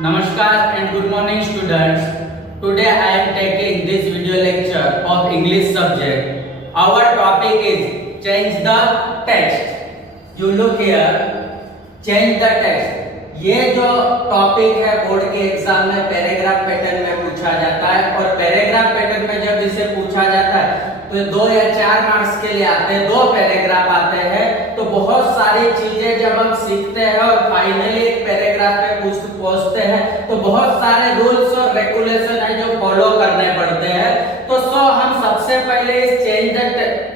Namaskar and good morning students. Today I am taking this video lecture of English subject. Our topic is change the text. You look here, change the text. ये जो topic है board के exam में paragraph pattern में पूछा जाता है और पैराग्राफ पैटर्न में जब इसे पूछा जाता है तो 2 या 4 मार्क्स के लिए आते हैं, 2 पैराग्राफ आते हैं। तो बहुत सारी चीजें जब हम सीखते हैं और फाइनली एक पैराग्राफ पे पहुंचते हैं तो बहुत सारे रूल्स और रेगुलेशन है जो फॉलो करने पड़ते हैं। तो हम सबसे पहले इस चेंज द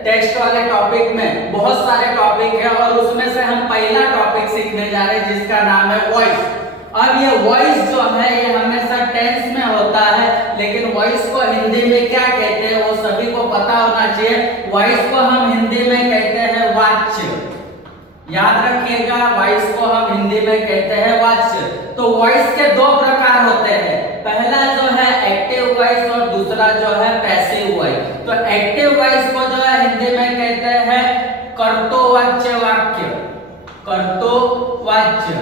टेक्स्ट वाले टॉपिक में बहुत सारे टॉपिक है और उसमें से हम पहला टॉपिक सीखने जा रहे हैं जिसका नाम है वॉइस। अब ये वॉइस जो है ये हमेशा टेंस में होता है, लेकिन वॉइस को हिंदी में क्या कहते हैं वो सभी को पता होना चाहिए। वॉइस को हम हिंदी में कहते हैं वाच्य। याद रखिएगा, वॉइस को हम हिंदी में कहते हैं वाच्य। तो वॉइस के 2 प्रकार होते हैं, पहला जो है एक्टिव वॉइस और दूसरा जो है पैसिव वॉइस। तो एक्टिव वॉइस को जो है हिंदी में कहते हैं कर्तोवाच्य वाक्य, कर्तोवाच्य,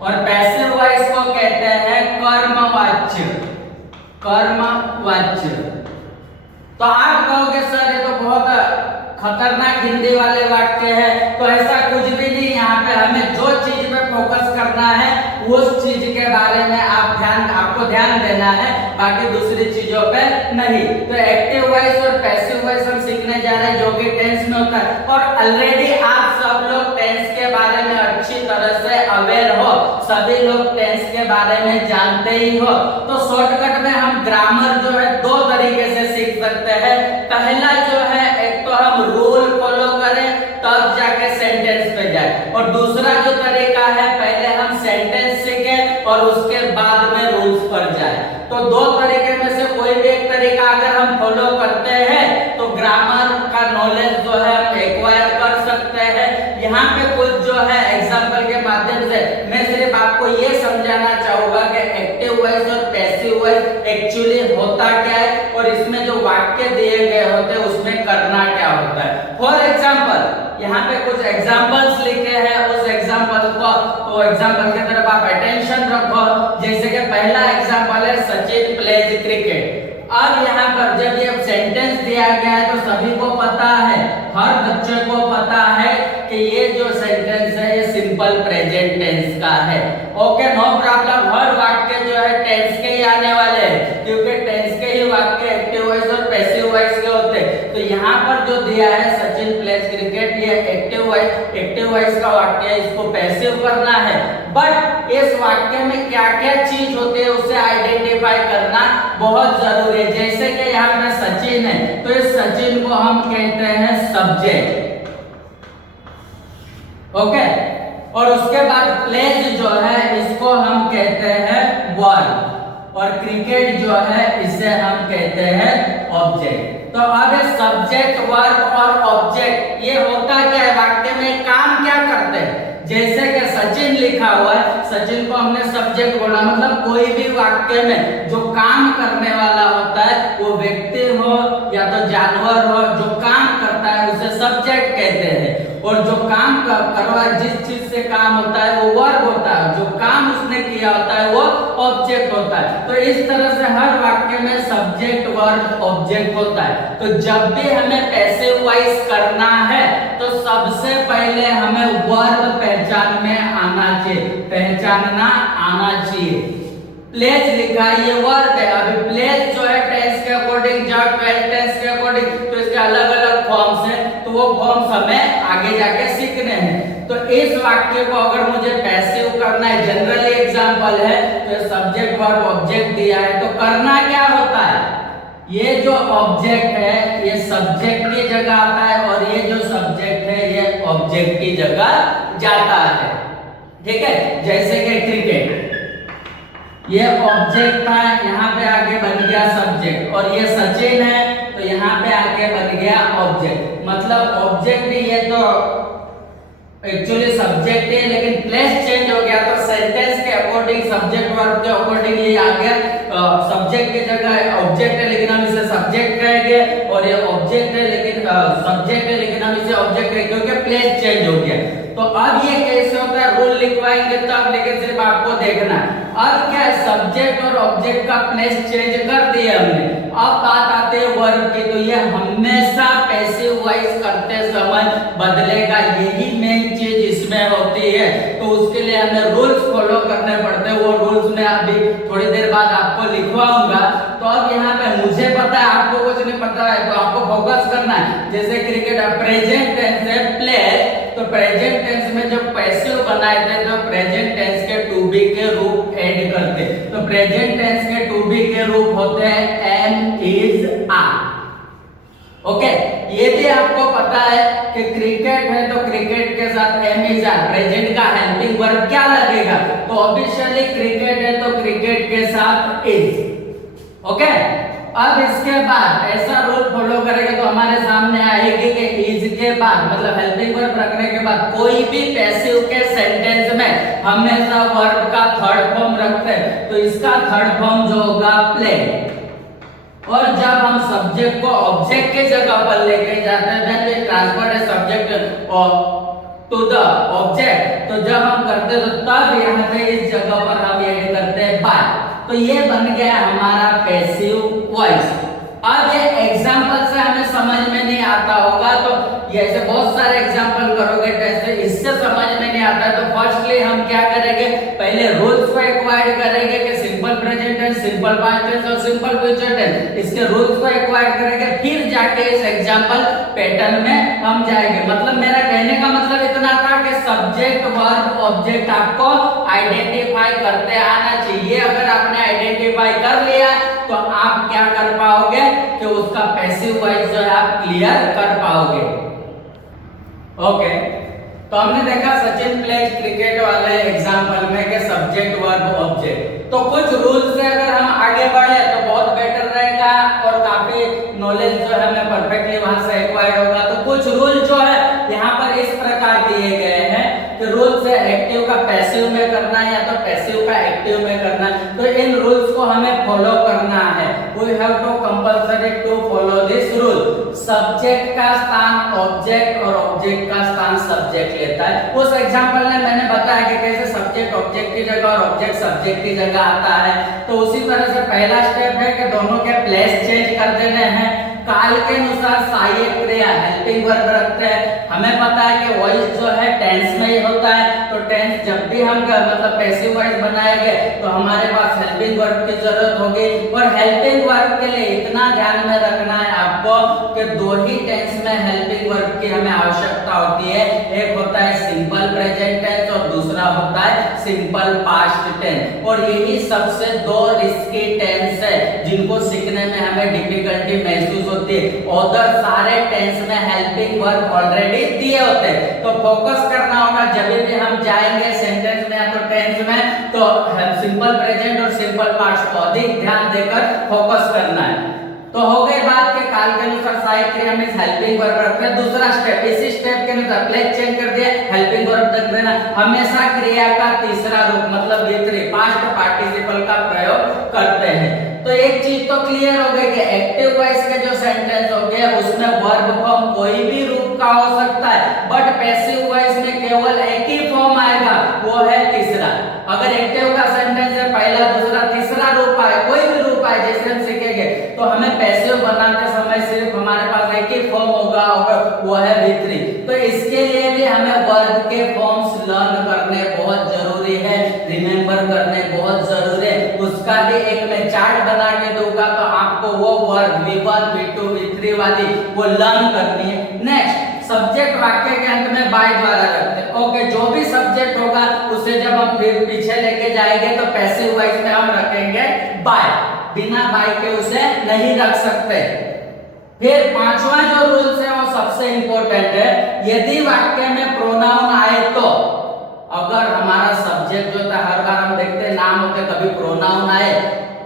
और पैसिव वॉइस को कहते हैं कर्मवाच्य, कर्मवाच्य। तो आप कहोगे सर ये तो बहुत खतरनाक हिंदी वाले वाक्य है, तो ऐसा कुछ भी नहीं। यहाँ पे हमें जो चीज पे फोकस करना है उस चीज के बारे में आपको ध्यान देना है, बाकी दूसरी चीजों पे नहीं। तो एक्टिव वॉइस और पैसिव वॉइस हम सीखने जा रहे हैं जो कि टेंस में होता है। और ऑलरेडी आप सब लोग टेंस के बारे में अच्छी तरह से अवेयर हो, सभी लोग टेंस के बारे में जानते ही हो। तो शॉर्टकट में हम ग्रामर जो है 2 तरीके से सीख सकते हैं। पहला जो है एक तो हम रूल फॉलो करें तब जाके सेंटेंस पे जाए, और दूसरा जो तरीका है पहले हम सेंटेंस सीखें और उसके बाद में रूल्स पर जाए। तो 2 तरीके में से कोई भी एक तरीका अगर हम फॉलो करते हैं तो ग्रामर का नॉलेज जो है हम एक्वायर कर सकते हैं। यहाँ पे कुछ जो है एग्जांपल के माध्यम से मैं सिर्फ आपको ये समझाना चाहूंगा कि एक्टिव वॉइस और पैसिव वॉइस एक्चुअली होता क्या है और इसमें जो वाक्य दिए गए होते हैं उसमें करना क्या होता है। फॉर एग्जांपल यहाँ पे कुछ एग्जांपल्स लिखे हैं, उस एग्जांपल को तो एग्जांपल की तरफ आप अटेंशन रखो। जैसे कि पहला एग्जांपल है सचिन प्लेज क्रिकेट। अब यहाँ पर जब ये सेंटेंस दिया गया है तो सभी को पता है, हर बच्चे को पता है कि ये जो सेंटेंस है ये सिंपल प्रेजेंट टेंस का है। Okay, no problem. हर वाक्य जो है टेंस के ही आने वाले हैं क्योंकि टेंस के ही वाक्य एक्टिव वॉइस और पैसिव वॉइस के होते हैं। तो यहाँ पर जो दिया है सचिन प्लेज क्रिकेट, ये एक्टिव वॉइस का वाक्य है, इसको पैसिव करना है। बट इस वाक्य में क्या क्या चीज होती है उसे आइडेंटिफाई करना बहुत जरूरी है। जैसे कि यहाँ पे सचिन है तो इस सचिन को हम कहते हैं सब्जेक्ट। ओके, और उसके बाद प्लेज जो है इसको हम कहते हैं वर्ब, और क्रिकेट जो है इसे हम कहते हैं ऑब्जेक्ट। तो अब सब्जेक्ट, वर्ब और ऑब्जेक्ट ये होता क्या है, वाक्य में काम क्या करते हैं। जैसे कि सचिन लिखा हुआ है, सचिन को हमने सब्जेक्ट बोला, मतलब कोई भी वाक्य में जो काम करने वाला होता है वो व्यक्ति हो या तो जानवर हो, जो काम करता है उसे सब्जेक्ट कहते हैं। और जो काम करवा जिस चीज से काम होता है वो वर्ब होता है, जो काम उसने किया होता है वो ऑब्जेक्ट होता है। तो इस तरह से हर वाक्य में सब्जेक्ट, वर्ब, ऑब्जेक्ट होता है। तो जब भी हमें पैसिव वॉइस करना है तो सबसे पहले हमें वर्ब पहचान में आना चाहिए, पहचानना आना चाहिए। प्लेज लिखा है ये वर्ब है। अभी प्लेज जो है टेंस के अकॉर्डिंग, जब टेंस के अकॉर्डिंग तो इसके अलग अलग फॉर्म्स हैं, तो वो फॉर्म्स हमें आगे जाके सीखने हैं। तो इस वाक्य को अगर मुझे पैसिव करना है, जनरली एग्जांपल है तो सब्जेक्ट वर्ब ऑब्जेक्ट दिया है, तो करना क्या होता है, ये जो ऑब्जेक्ट है ये सब्जेक्ट की जगह आता है और ये जो सब्जेक्ट है ये ऑब्जेक्ट की जगह जाता है। ठीक है, जैसे कि क्रिकेट ये ऑब्जेक्ट था, यहाँ पे आके बन गया सब्जेक्ट, और ये सचिन है तो यहाँ पे आके बन गया ऑब्जेक्ट। मतलब ऑब्जेक्ट भी ये तो एक्चुअली सब्जेक्ट है लेकिन प्लेस चेंज हो गया, तो सेंटेंस के अकॉर्डिंग, सब्जेक्ट वर्ब के अकॉर्डिंग ये आ गया। सब्जेक्ट की जगह ऑब्जेक्ट है लेकिन हम इसे सब्जेक्ट कहेंगे, और ये ऑब्जेक्ट है लेकिन सब्जेक्ट है लेकिन हम इसे ऑब्जेक्ट कहेंगे क्योंकि प्लेस चेंज हो गया। तो अब ये कैसे होता है, रूल लिखवा पाएंगे तब, लेकिन सिर्फ आपको देखना है। अब क्या है, सब्जेक्ट और ऑब्जेक्ट का प्लेस चेंज कर दिया हमने। अब बात आती है वर्ब की, तो ये हमेशा पैसिव वॉइस करते समय बदलेगा, यही मेन चीज इसमें होती है। तो उसके लिए हमें रूल्स फॉलो करने पड़ते हैं, वो रूल्स मैं अभी थोड़ी देर बाद आपको लिखवाऊंगा। तो अब यहाँ पे मुझे पता है, आपको कुछ नहीं पता है, तो आपको फोकस करना है। जैसे क्रिकेट प्रेजेंट टेंस है प्लेस, तो प्रेजेंट टेंस में जब पैसिव बनाए थे तो प्रेजेंट टेंस के टू बी के रूप ऐड करते, तो प्रेजेंट टेंस के टू बी के रूप होते हैं एम, इज, आर। ओके, ये भी आपको पता है कि क्रिकेट है तो क्रिकेट के साथ एम, इज, आर, प्रेजेंट का हेल्पिंग वर्ब क्या लगेगा, तो ऑब्वियसली क्रिकेट है तो क्रिकेट के साथ इज। ओके, अब इसके बाद ऐसा रूल फॉलो करेंगे तो हमारे सामने आएगी कि इज के बाद मतलब हेल्पिंग वर्ब रखने के बाद कोई भी पैसिव के सेंटेंस में हमेशा वर्ब का थर्ड फॉर्म रखते हैं, तो इसका थर्ड फॉर्म जो होगा प्ले। और जब हम सब्जेक्ट को ऑब्जेक्ट के जगह पर लेके जाते हैं, then we transfer the subject to the object, तो जब हम करते हैं तो तब यहाँ पे इस जगह पर हम ऐड करते हैं बाय, तो ये बन गया हमारा पैसिव वॉइस। अब ये एग्जांपल से हमें समझ में नहीं आता होगा, तो ये ऐसे बहुत सारे एग्जांपल करोगे टेस्ट, इससे समझ में नहीं आता, तो फर्स्टली हम क्या करेंगे, पहले रूल्स को एक्वायर करेंगे कि simple present tense, simple past tense और सिंपल फ्यूचर टेंस, इसके रूल्स को एक्वायर करेंगे, फिर जाके इस एग्जांपल पैटर्न में हम जाएंगे। मतलब मेरा कहने का मतलब इतना था कि सब्जेक्ट वर्ब ऑब्जेक्ट आपको आइडेंटिफाई करते आना चाहिए। अगर आपने आइडेंटिफाई कर लिया तो आप क्या कर पाओगे कि उसका पैसिव वॉइस जो है आप क्लियर कर पाओगे। ओके, तो हमने देखा सचिन प्लेज क्रिकेट वाले एग्जांपल में कि सब्जेक्ट वर्ब ऑब्जेक्ट, तो कुछ रूल्स से अगर हम आगे बढ़े तो बहुत बेटर रहेगा और काफी नॉलेज जो है हमें परफेक्टली वहां से एक्वायर्ड होगा। तो कुछ रूल जो है यहाँ पर इस प्रकार दिए गए हैं कि रूल से एक्टिव का पैसिव में करना है या तो पैसिव का एक्टिव में करना है, तो इन रूल्स को हमें फॉलो करना है। We have to compulsory to follow this rule. Subject का स्थान ऑब्जेक्ट और ऑब्जेक्ट का स्थान सब्जेक्ट लेता है। उस एग्जांपल में मैंने बताया कि कैसे सब्जेक्ट ऑब्जेक्ट की जगह और ऑब्जेक्ट सब्जेक्ट की जगह आता है। तो उसी तरह से पहला स्टेप है कि दोनों के प्लेस चेंज कर देने हैं। काल के अनुसार सहायक क्रिया हेल्पिंग वर्ब रखते हैं। हमें पता है कि वॉइस जो है टेंस में ही होता है, तो टेंस जब भी हम मतलब पैसिव वॉइस बनाएंगे तो हमारे पास हेल्पिंग वर्ब की जरूरत होगी। और हेल्पिंग वर्ब के लिए इतना ध्यान में रखना है आपको कि दो ही टेंस में हेल्पिंग वर्ब की हमें आवश्यकता होती है। एक होता है सिंपल प्रेजेंट टेंस और दूसरा होता है सिंपल पास्ट टेंस। और यही सबसे दो रिस्की टेंस है जिनको सीखने में हमें डिफिकल्टी महसूस होती है। अदर सारे टेंस में हेल्पिंग वर्ब ऑलरेडी दिए होते हैं, तो फोकस करना होगा जब भी हम जाएंगे सेंटेंस में या तो टेंस में, तो सिंपल प्रेजेंट और सिंपल पास्ट को अधिक ध्यान देकर फोकस करना है। तो हो गई बात के काल के अनुसार सहायक क्रिया में हेल्पिंग वर्ब रखते हैं। दूसरा स्टेप, इसी स्टेप के अनुसार प्लेस चेंज कर दिया, हेल्पिंग वर्ब रख देना। हमेशा क्रिया का तीसरा रूप मतलब V3 पास्ट पार्टिसिपल का प्रयोग करते हैं। तो एक चीज तो क्लियर हो गई कि एक्टिव वॉइस के जो सेंटेंस हो गए उसमें वर्ब फॉर्म कोई भी रूप का हो सकता है, बट पैसिव वॉइस में केवल एक ही फॉर्म आएगा, वो है तीसरा। अगर एक्टिव का सेंटेंस है पहला दूसरा तीसरा रूप आए, कोई भी रूप आए जैसे हम सीखेंगे, तो हमें पैसिव बनाते समय सिर्फ हमारे पास एक ही फॉर्म होगा, वो है V3। तो इसके लिए भी हमें वर्ब के फॉर्म्स लर्न करने बहुत जरूरी है, रिमेंबर करने बहुत जरूरी है। उसका भी एक मैं चार्ट बना के दूंगा, तो आपको वो वर्ब V1 V2 V3 वाली वो लर्न करनी है। नेक्स्ट, सब्जेक्ट वाक्य के अंत में बाय द्वारा रखते हैं। ओके, जो भी सब्जेक्ट होगा उसे जब हम फिर पीछे लेके जाएंगे तो पैसिव वॉइस में हम रखेंगे बाय, बिना बाय के उसे नहीं रख सकते। फिर पांचवा जो रूल्स है वो सबसे इंपॉर्टेंट है। यदि वाक्य में प्रोनाउन आए तो, अगर हमारा सब्जेक्ट जो था हर बार हम देखते नाम होते कभी प्रोनाउन आए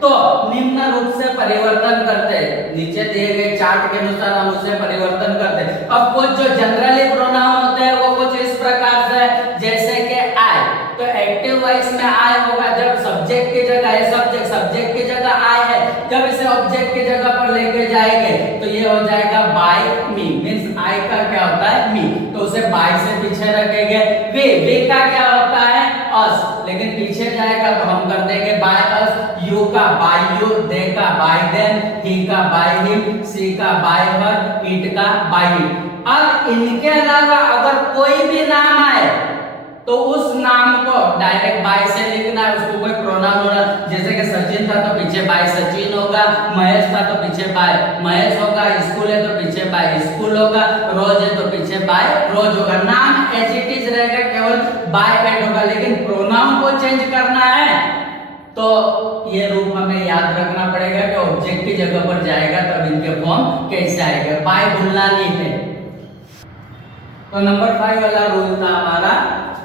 तो निम्न रूप से परिवर्तन करते हैं। नीचे दिए गए चार्ट के अनुसार हम उसे परिवर्तन करते हैं। अब कुछ जो जनरली प्रोनाउन होते हैं वो कुछ इस प्रकार से, जैसे कि आई, तो एक्टिव वॉइस में आई होगा जब सब्जेक्ट की जगह है, सब्जेक्ट की जगह आई है, जब इसे ऑब्जेक्ट की जगह पर लेके जाएंगे तो ये हो जाएगा बाय मी, मींस आई का क्या होता है मी, तो उसे बाय से पीछे रखेंगे। वे का क्या होता है जाएगा तो हम कर देंगे बाय अस, यू का बाय यू, दे का बाय देम, ही का बाय हिम, सी का बाय हर, इट का बाय इट। अब इनके अलावा अगर कोई भी नाम आए तो उस नाम को डायरेक्ट बाय से लिखना है, उसको कोई प्रोनाउन होना, जैसे कि सचिन था तो पीछे बाय सचिन होगा, महेश था तो पीछे बाय महेश होगा, स्कूल है तो पीछे बाय स्कूल होगा, रोज है तो पीछे बाय रोज होगा। नाम एज इट इज रहेगा, केवल बाय ऐड होगा, लेकिन प्रोनाउन को चेंज करना है तो ये रूप हमें याद रखना पड़ेगा कि ऑब्जेक्ट की जगह पर जाएगा तब इनके फॉर्म कैसे आएगा, बाय भूलना नहीं है। तो नंबर 5 वाला रूल था हमारा,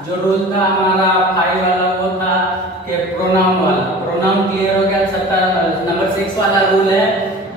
जो रूल था हमारा 5 वाला वो था कि प्रोनाउन वाला। प्रोनाउन क्लियर हो गया। नंबर 6 वाला रूल है,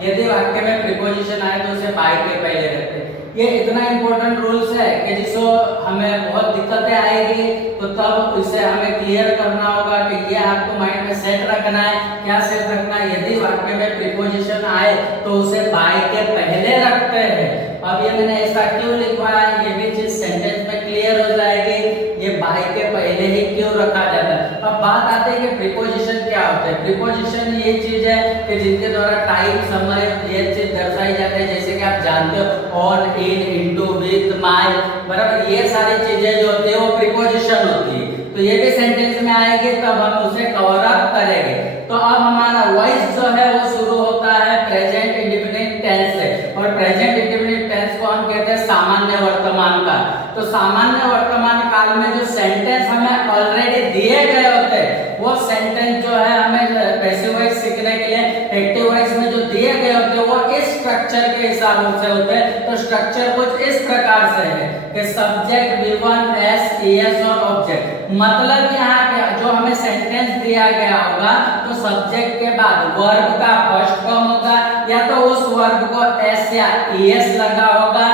यदि वाक्य में प्रीपोजिशन आए तो उसे बाय के पहले रखते। ये इतना इंपॉर्टेंट रूल्स है कि जिसको हमें बहुत दिक्कतें आएगी तो तब इसे हमें क्लियर करना होगा कि ये आपको माइंड में सेट रखना है। क्या सेट रखना है? यदि वाक्य में प्रीपोजिशन आए तो उसे बाय के पहले रखते हैं। अब ये मैंने ऐसा क्यों लिखवाया है, ये भी चीज सेंटेंस में क्लियर हो जाएगी, ये बाय के पहले ही क्यों रखा जाता है। अब बात आती है कि प्रीपोजिशन क्या होता है। प्रीपोजिशन ये चीज है कि जिनके द्वारा टाइम, समय, ये चीज दर्शाई जाती है, जैसे कि आप जानते हो on, in, into, with, my, बराबर, ये सारी चीजें जो होती है वो प्रीपोजिशन होती है। तो ये भी सेंटेंस में आएगी तब हम उसे कवर अप करेंगे। तो अब हमारा वॉइस जो है वो शुरू होता है प्रेजेंट इंडेफिनिट टेंस से, और प्रेजेंट इंडेफिनिट टेंस को हम कहते हैं सामान्य वर्तमान काल। तो सामान्य वर्तमान काल में जो सेंटेंस हमें ऑलरेडी दिए गए होते हैं वो सेंटेंस जो है हमें पैसिव वॉइस सीखने के लिए एक्टिव वॉइस में जो दिए गए होते हैं वो इस स्ट्रक्चर के हिसाब से होते हैं। तो स्ट्रक्चर कुछ इस प्रकार से है कि सब्जेक्ट, V1, S, ES और ऑब्जेक्ट। मतलब यहाँ पे जो हमें सेंटेंस दिया गया होगा तो सब्जेक्ट के बाद वर्ब का फर्स्ट फॉर्म होगा, या तो उस वर्ब को S या ES लगा होगा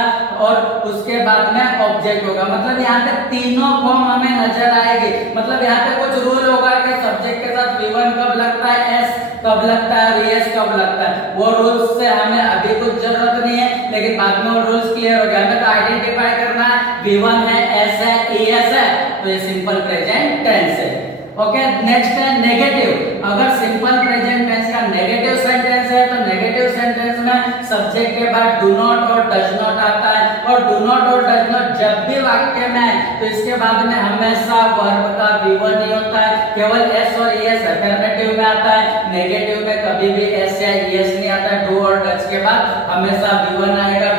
और उसके बाद में ऑब्जेक्ट होगा। मतलब यहाँ पे तीनों फॉर्म हमें नजर आएगी। मतलब यहाँ पे कुछ रूल होगा कि सब्जेक्ट के साथ V1 कब लगता है, S कब लगता है, ES कब लगता है। वो रूल्स से हमें अभी कुछ जरूरत नहीं है, लेकिन बाद में वो रूल्स क्लियर हो गया। हमें तो आइडेंटिफाई करना है V1 है, S है, ES है, तो ये सिंपल प्रेजेंट टेंस है। ओके, नेक्स्ट है नेगेटिव। अगर सिंपल प्रेजेंट टेंस का नेगेटिव सेंटेंस है तो नेगेटिव सेंटेंस में सब्जेक्ट के बाद डू नॉट और डज नॉट आता है, और डू नॉट और डज नॉट जब भी वाक्य में है तो इसके बाद में हमेशा वर्ब का V1 ही होता है, केवल S और ES अफर्मेटिव में आता है। नेगेटिव में कभी भी S या ES नहीं आता है। डू और डज के बाद हमेशा V1 आएगा।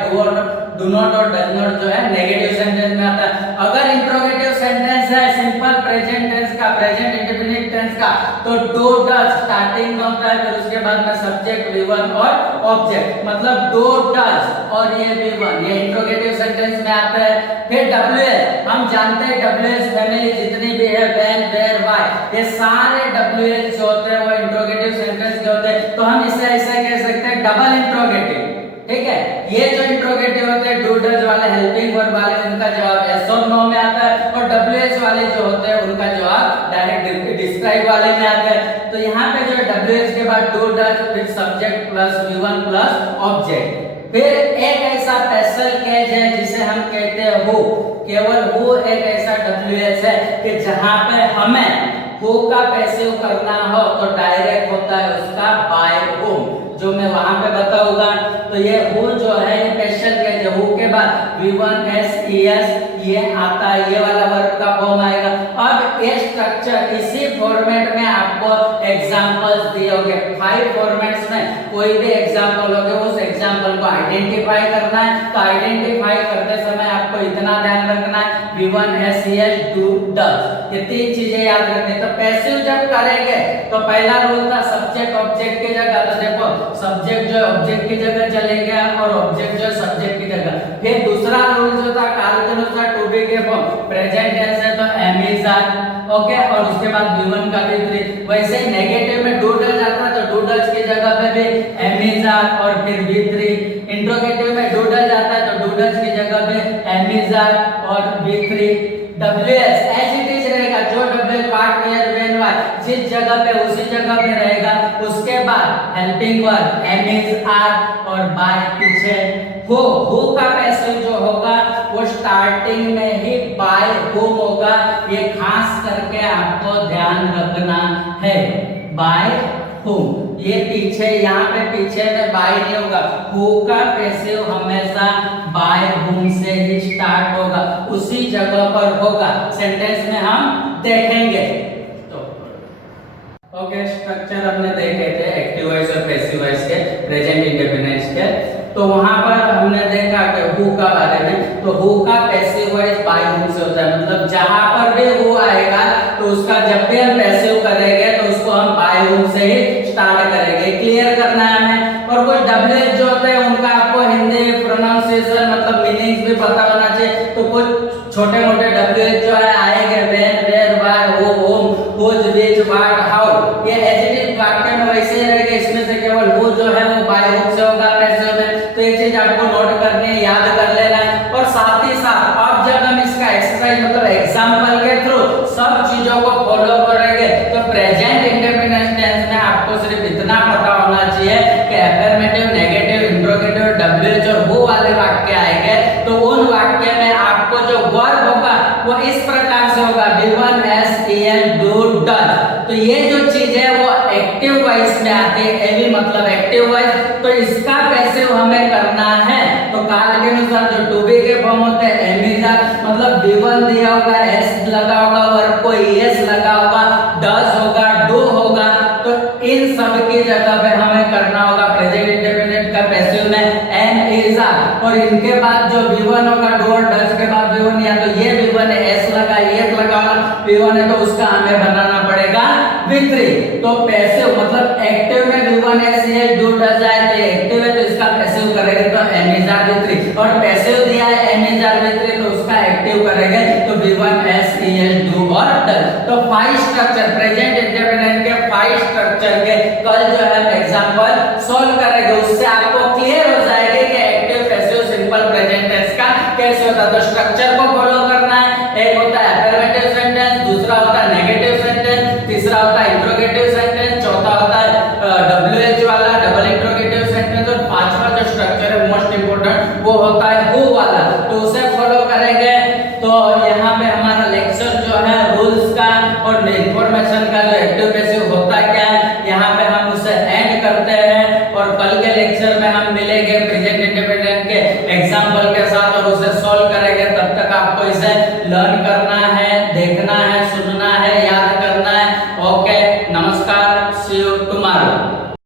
डू नॉट और डज नॉट जो है नेगेटिव सेंटेंस में आता है। अगर इंट्रोगेटिव सेंटेंस है सिंपल प्रेजेंट टेंस का, प्रेजेंट इंडेफिनिट टेंस का, तो डू डज स्टार्टिंग में होता है, फिर उसके बाद में सब्जेक्ट V1 और ऑब्जेक्ट। मतलब डू डज और ये V1, ये इंट्रोगेटिव सेंटेंस में आता है। फिर WH, हम जानते हैं WH फैमिली जितनी भी है, व्हेन, वेयर, व्हाई, ये सारे WH जो होते हैं वो इंट्रोगेटिव सेंटेंस के होते हैं। तो हम इसे ऐसे कह सकते हैं डबल इंट्रोगेटिव। ठीक है, ये जो इंट्रोगेटिव होते हैं डू डज वाले, हेल्पिंग वर्ब वाले, उनका जवाब yes और no में आता है, और WH वाले जो होते हैं उनका जवाब डायरेक्ट डिस्क्राइब वाले में आता है। तो यहाँ पे जो WH के बाद डू डज, फिर subject plus V1 plus object. फिर एक ऐसा स्पेशल केस है जिसे हम कहते हैं हु। केवल हु एक ऐसा WH है कि जहां पे हमें हु का पैसिव करना हो तो डायरेक्ट होता है उसका बाय हुम, जो मैं वहां पे बताऊंगा। तो ये हु जो है ये स्पेशल केस है। हु के बाद V1 S ES ये आता है, ये वाला वर्ब का फॉर्म आएगा। अब ये स्ट्रक्चर इसी फॉर्मेट में आपको एग्जांपल्स दिए होंगे। 5 फॉर्मेट्स में कोई भी एग्जांपल होगा, उस एग्जांपल को आइडेंटिफाई करना है। तो आइडेंटिफाई करते समय आपको इतना ध्यान रखना है V1 S ES do does, ये 3 चीजें याद रखनी। तो पैसिव जब करेंगे तो पहला रूल था सब्जेक्ट ऑब्जेक्ट की जगह, तो देखो सब्जेक्ट जो ऑब्जेक्ट की जगह चलेगा और ऑब्जेक्ट जो सब्जेक्ट की जगह। फिर दूसरा रूल जो था काल के अनुसार टू बी के फॉर्म, प्रेजेंट टेंस है तो am is are, ओके, और उसके बाद V1 का V3। वैसे ही नेगेटिव में डू डज आता है तो डू डज की जगह पे भी am is are और फिर V3। इंट्रोगेटिव में डू डज आता है तो डू डज की जगह पे am is are और V3। WS as it is रहेगा, जो WH part where when why जिस जगह पे उसी जगह पे रहेगा। उसके बाद helping verb am is are और बाय पीछे हो का पैसिव जो होगा वो स्टार्टिंग में ही बाय होम होगा। ये खास करके आपको ध्यान रखना है, बाय होम। ये पीछे यहाँ पे पीछे में बाय नहीं होगा, हु का पैसिव हमेशा बाय होम से ही स्टार्ट होगा, उसी जगह पर होगा। सेंटेंस में हम देखेंगे। तो ओके, स्ट्रक्चर हमने देखे थे एक्टिव वॉइस और पैसिव वॉइस के, प्रेजेंट इंडेफिनिट के। तो वहां पर हमने देखा कि हु का बारे में, तो हु का पैसिव वॉइस बाय होम से होता है। मतलब जहां पर भी हु आएगा तो उसका जब भी हम पैसिव करेंगे तो उसको हम बाय होम से ही स्टार्ट करेंगे। क्लियर करना है हमें। और कोई डब्ल्यूएच जो होते हैं उनका आपको हिंदी प्रोनाउंसिएशन मतलब मीनिंग्स भी पता होना चाहिए। तो कुछ छोटे मोटे डब्ल्यूएच जो है आएंगे, when, where, why, who, whom, whose, which, what, how. ये एडजेक्टिव वाक्य में वैसे ही रहेंगे, इसमें से केवल हु जो है वो बाय होम से होगा पैसिव में। तो ये चीज आपको नोट करनी है, याद कर लेना है। और साथ ही साथ अब जब हम इसका एक्सरसाइज मतलब एग्जांपल के थ्रू सब चीजों को फॉलो करेंगे तो प्रेजेंट इंडेफिनिट टेंस में आपको सिर्फ इतना पता होना चाहिए कि अफर्मेटिव, नेगेटिव, इंट्रोगेटिव, डब्ल्यूएच और हु वाले वाक्य आएंगे तो उन वाक्य में आपको जो वर्ब होगा वो इस प्रकार से होगा, V1 S E N do does। तो ये जो चीज है वो एक्टिव वॉइस में आती है, एवी मतलब एक्टिव वॉइस। तो इसका पैसिव हमें करना है। तो काल के अनुसार जो टू बी के फॉर्म होते हैं एम इज आर, मतलब V1 दिया होगा, S लगा होगा, वर्ब को ES लगा होगा, does होगा, do होगा। तो इन सब की जगह पे हमें करना होगा प्रेजेंट इंडेफिनिट का पैसिव में एम इज आर। और इनके बाद जो V1 होगा, do और does के बाद V1 या तो ये V1 है, S लगा, ES लगा होगा, V1 है तो उसका हमें बनाना पड़ेगा V3। तो पैसिव मतलब एक्टिव में V1 S E N do does आए तो एक्टिव है तो इसका पैसिव करेंगे तो एम इज आर V3। और पैसिव दिया है एम इज आर V3 तो उसका एक्टिव करेंगे तो V1 S E N do और does। तो 5 स्ट्रक्चर प्रेजेंट इंडेफिनिट के 5 स्ट्रक्चर के कल जो है एग्जांपल सॉल्व करेंगे। उससे आपको क्लियर हो जाएगा कि active, passive, simple present tense का कैसे होता है। तो स्ट्रक्चर को फॉलो करना है। एक होता है अफर्मेटिव सेंटेंस, दूसरा होता है नेगेटिव सेंटेंस, तीसरा होता है इंट्रोगेटिव सेंटेंस, चौथा होता है डब्ल्यूएच वाला डबल इंट्रोगेटिव सेंटेंस और पांचवा जो स्ट्रक्चर है मोस्ट इंपोर्टेंट वो होता है हु वाला। तो उसे फॉलो करेंगे। तो यहाँ पे हमारा लेक्चर जो है रूल्स का और इंफॉर्मेशन का जो एक्टिव पैसिव होता क्या है यहाँ पे हम उसे एंड करते हैं। और कल के लेक्चर में हम मिलेंगे प्रेजेंट इंडेफिनिट के एग्जांपल के साथ और उसे सॉल्व करेंगे। तब तक आपको इसे लर्न करना है, देखना है, सुनना है, याद करना है। ओके, नमस्कार, सी यू टुमारो।